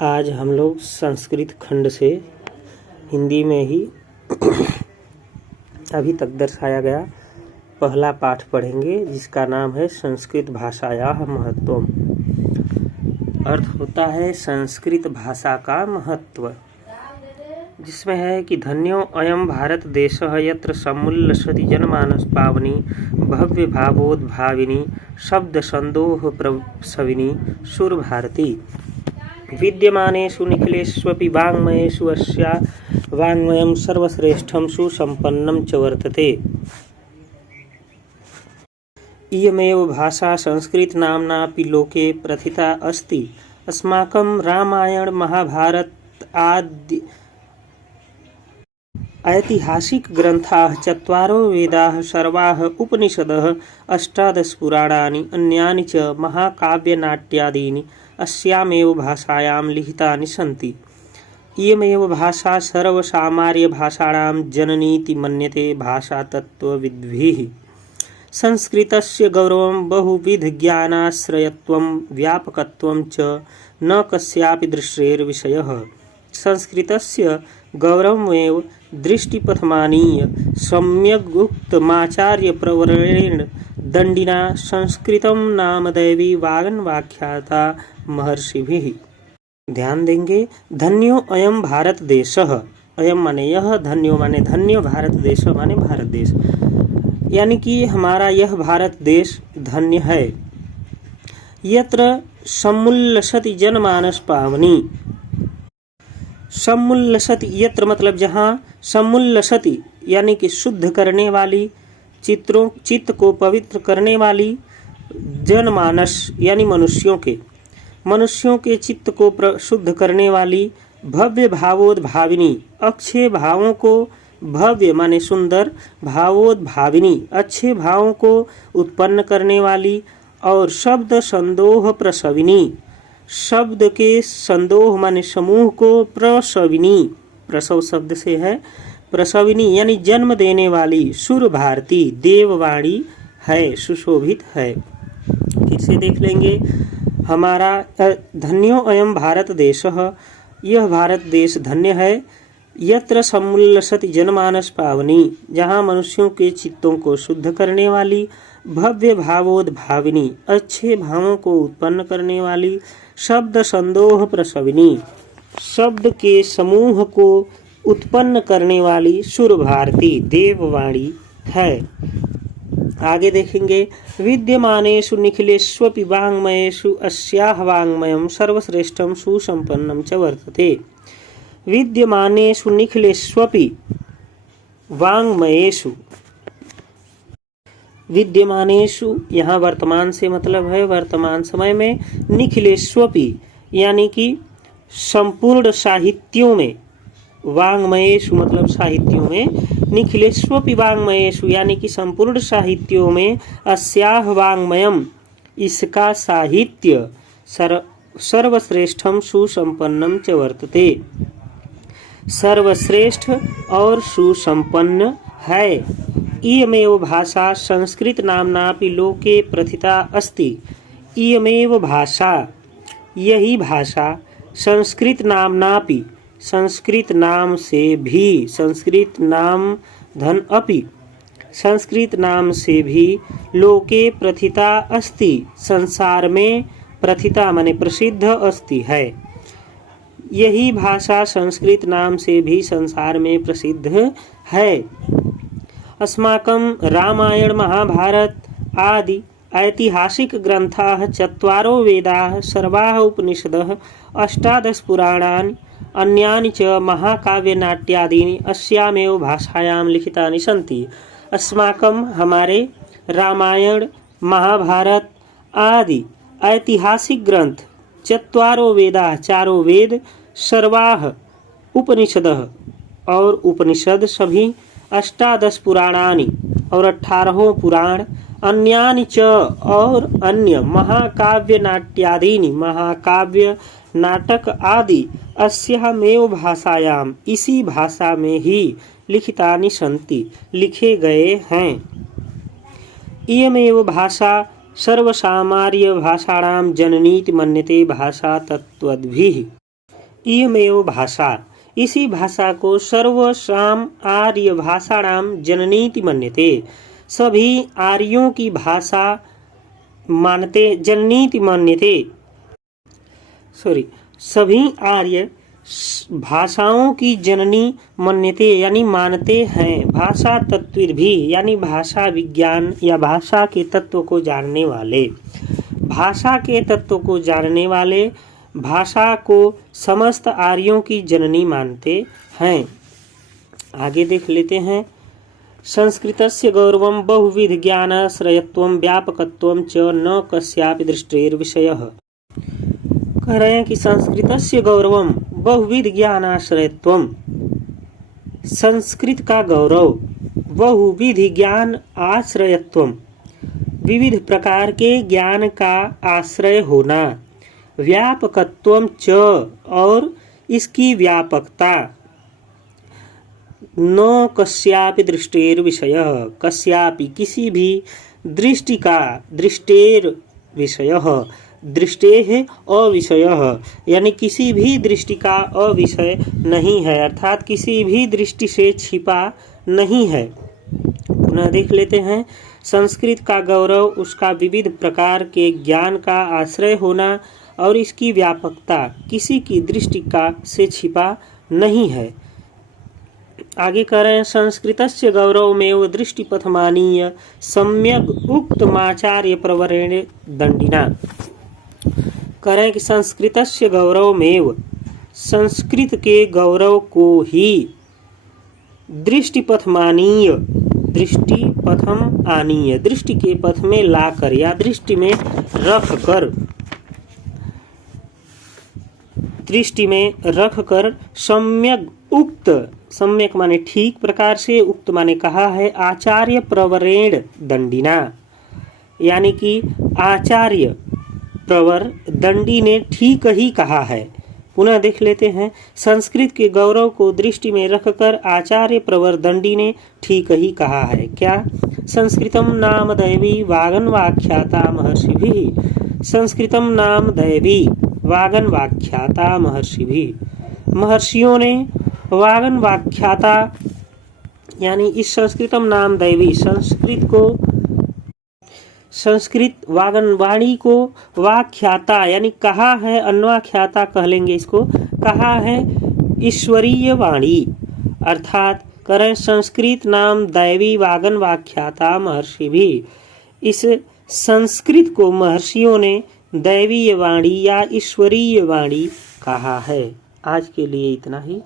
आज हम लोग संस्कृत खंड से हिंदी में ही अभी तक दर्शाया गया पहला पाठ पढ़ेंगे, जिसका नाम है संस्कृत भाषायाः महत्वम्। अर्थ होता है संस्कृत भाषा का महत्व, जिसमें है कि धन्यो अयम भारत देशः यत्र समुल्लसति जनमानस पावनी भव्य भावोद्भाविनी शब्द संदोह प्रसविनी सुर भारती विद्यमानेषु निखिलेष्वपि वाङ्मयेषु अस्या वाङ्मयं सर्वश्रेष्ठं सुसम्पन्नं च वर्तते। इयमेव भाषा संस्कृत नाम्नापि लोके प्रथिता अस्ति। अस्माकं रामायण महाभारत आदि ऐतिहासिक ग्रंथाः चत्वारो वेदाः सर्वाः उपनिषदः अष्टादश पुराणानि अन्यानि च महाकाव्यनाट्यादीनि अस्यामेव भाषायां लिखितानि सन्ति। इयमेव भाषा सर्वसामान्य भाषाणां जननीति मन्यते भाषा तत्त्वविद्भिः। संस्कृतस्य गौरवं बहुविधज्ञानाश्रयत्वं व्यापकत्वं च न कस्यापि दृष्टेर्विषयः। संस्कृतस्य गौरवमेव दृष्टिपथमानीय सम्यगुक्तमाचार्यप्रवरेण दण्डिना संस्कृतं नाम दैवी वागन्वाख्याता महर्षिभिः। ध्यान देंगे। धन्यो अयम भारत देशः, अयम माने यह, धन्यो माने धन्य, भारत देश माने भारत देश, यानी कि हमारा यह भारत देश धन्य है। यत्र समुल्लसति जनमानस पावनी, समुल्लसति यत्र मतलब जहाँ, समुल्लसति यानी कि शुद्ध करने वाली, चित्त को पवित्र करने वाली, जनमानस यानी मनुष्यों के चित्त को शुद्ध करने वाली, भव्य भावोद्भाविनी अक्षय भावों को, भव्य माने सुंदर, भावोद्भाविनी अच्छे भावों को उत्पन्न करने वाली, और शब्द संदोह प्रसविनी, शब्द के संदोह माने समूह को, प्रसविनी प्रसव शब्द से है, प्रसविनी यानी जन्म देने वाली, सुर भारती देववाणी है, सुशोभित है। फिर से देख लेंगे। हमारा धन्यो अयम भारत देशः, यह भारत देश धन्य है। यत्र समुल्लसति जनमानस पावनी, जहाँ मनुष्यों के चित्तों को शुद्ध करने वाली, भव्य भावोद्भाविनी अच्छे भावों को उत्पन्न करने वाली, शब्द संदोह प्रसविनी शब्द के समूह को उत्पन्न करने वाली, सुर भारती देववाणी है। आगे देखेंगे। विद्यमानेषु निखिलेष्वपि वाङ्मयेषु अस्याः वाङ्मयं सर्वश्रेष्ठं सुसम्पन्नं च वर्तते। विद्यमानेषु निखिलेष्वपि वाङ्मयेषु, विद्यमानेषु यहाँ वर्तमान से मतलब है वर्तमान समय में, निखिलेष्वपि यानी कि संपूर्ण साहित्यों में, वाङ्मयेषु मतलब साहित्यों में, निखिलेष्वपि वाङ्मयेषु यानी कि संपूर्ण साहित्यों में, अस्याः वाङ्मयम् इसका साहित्य सर्वश्रेष्ठम सुसंपन्नम च वर्तते, सर्वश्रेष्ठ और सुसंपन्न है। इयमेव भाषा संस्कृत नाम्नापि लोके प्रथिता अस्ति। इयमेव भाषा, यही भाषा, संस्कृत नाम्नापि संस्कृत नाम से भी, संस्कृत नाम धन अपि संस्कृत नाम से भी, लोके प्रथिता अस्ति संसार में, प्रथिता माने प्रसिद्ध, अस्ति है। यही भाषा संस्कृत नाम से भी संसार में प्रसिद्ध है। अस्माकं रामायण महाभारत आदि ऐतिहासिक ग्रंथाः चत्वारो वेदाः सर्वाः उपनिषदः अष्टादश पुराणानि अन्यानि च महाकाव्यनाट्यादीनि अस्यामेव भाषायां लिखितानि सन्ति। अस्माकं हमारे रामायण महाभारत आदि ऐतिहासिक ग्रंथ, चत्वारो वेदाः चारों वेद, सर्वाः उपनिषदः और उपनिषद सभी, अष्टादश पुराणानि और 18 पुराण, अन्यानि च और अन्य, महाकाव्य नाट्यादीनि महाकाव्य नाटक आदि, अस्यामेव भाषायाम इसी भाषा में ही, लिखितानि सन्ति लिखे गए हैं। इयमेव भाषा सर्वसामान्य भाषाणां जननीति मन्यते भाषा तत्त्वविद्भिः। इयमेव भाषा, इसी भाषा को सर्वसाम आर्य भाषाणाम जननीति मन्यते, सभी आर्यों की भाषा मानते, जननीति मन्यते, सभी आर्य भाषाओं की जननी मन्यते यानी मानते हैं। भाषा तत्व भी यानी भाषा विज्ञान या भाषा के तत्व को जानने वाले, भाषा के तत्व को जानने वाले भाषा को समस्त आर्यों की जननी मानते हैं। आगे देख लेते हैं। संस्कृतस्य गौरवं बहुविध ज्ञानाश्रयत्वं व्यापकत्वं च न कस्यापि दृष्टेर्विषयः। कह रहे हैं कि संस्कृतस्य गौरवं बहुविध ज्ञानाश्रयत्वं, संस्कृत का गौरव बहुविध ज्ञान आश्रयत्वं, विविध प्रकार के ज्ञान का आश्रय होना, व्यापकत्वं च और इसकी व्यापकता, न कस्यापि दृष्टेर विषयः, कस्यापि किसी भी दृष्टि का, दृष्टेर विषयः, दृष्टेः अविषयः यानी किसी भी दृष्टि का अविषय नहीं है, अर्थात किसी भी दृष्टि से छिपा नहीं है। पुनः देख लेते हैं। संस्कृत का गौरव उसका विविध प्रकार के ज्ञान का आश्रय होना और इसकी व्यापकता किसी की दृष्टि का से छिपा नहीं है। आगे कह रहे हैं संस्कृतस्य गौरवमेव दृष्टिपथमानीय सम्यक उक्तमाचार्य प्रवरेण दंडिना। कह रहे हैं कि संस्कृतस्य गौरवमेव, संस्कृत के गौरव को ही दृष्टिपथमानीय, दृष्टिपथम आनीय, दृष्टि के पथ में लाकर या दृष्टि में रख कर, दृष्टि में रख कर सम्यक उक्त, सम्यक माने ठीक प्रकार से, उक्त माने कहा है, आचार्य प्रवरेण दंडिना यानी कि आचार्य प्रवर दंडी ने ठीक ही कहा है। पुनः देख लेते हैं। संस्कृत के गौरव को दृष्टि में रखकर आचार्य प्रवर दंडी ने ठीक ही कहा है। क्या? संस्कृतम नाम दैवी वागन्वाख्याता महर्षिभिः, संस्कृतम नाम दैवी वागन्वाख्याता महर्षिभिः, महर्षियों ने वागन्वाख्याता यानी इस संस्कृतम नाम दैवी, संस्कृत वागनवाणी को वाख्याता यानी कहा है, अन्वाख्याता कह लेंगे इसको, कहा है ईश्वरीय वाणी, अर्थात करें संस्कृत नाम दैवी वागन वाख्याता महर्षि भी, इस संस्कृत को महर्षियों ने दैवीय वाणी या ईश्वरीय वाणी कहा है। आज के लिए इतना ही।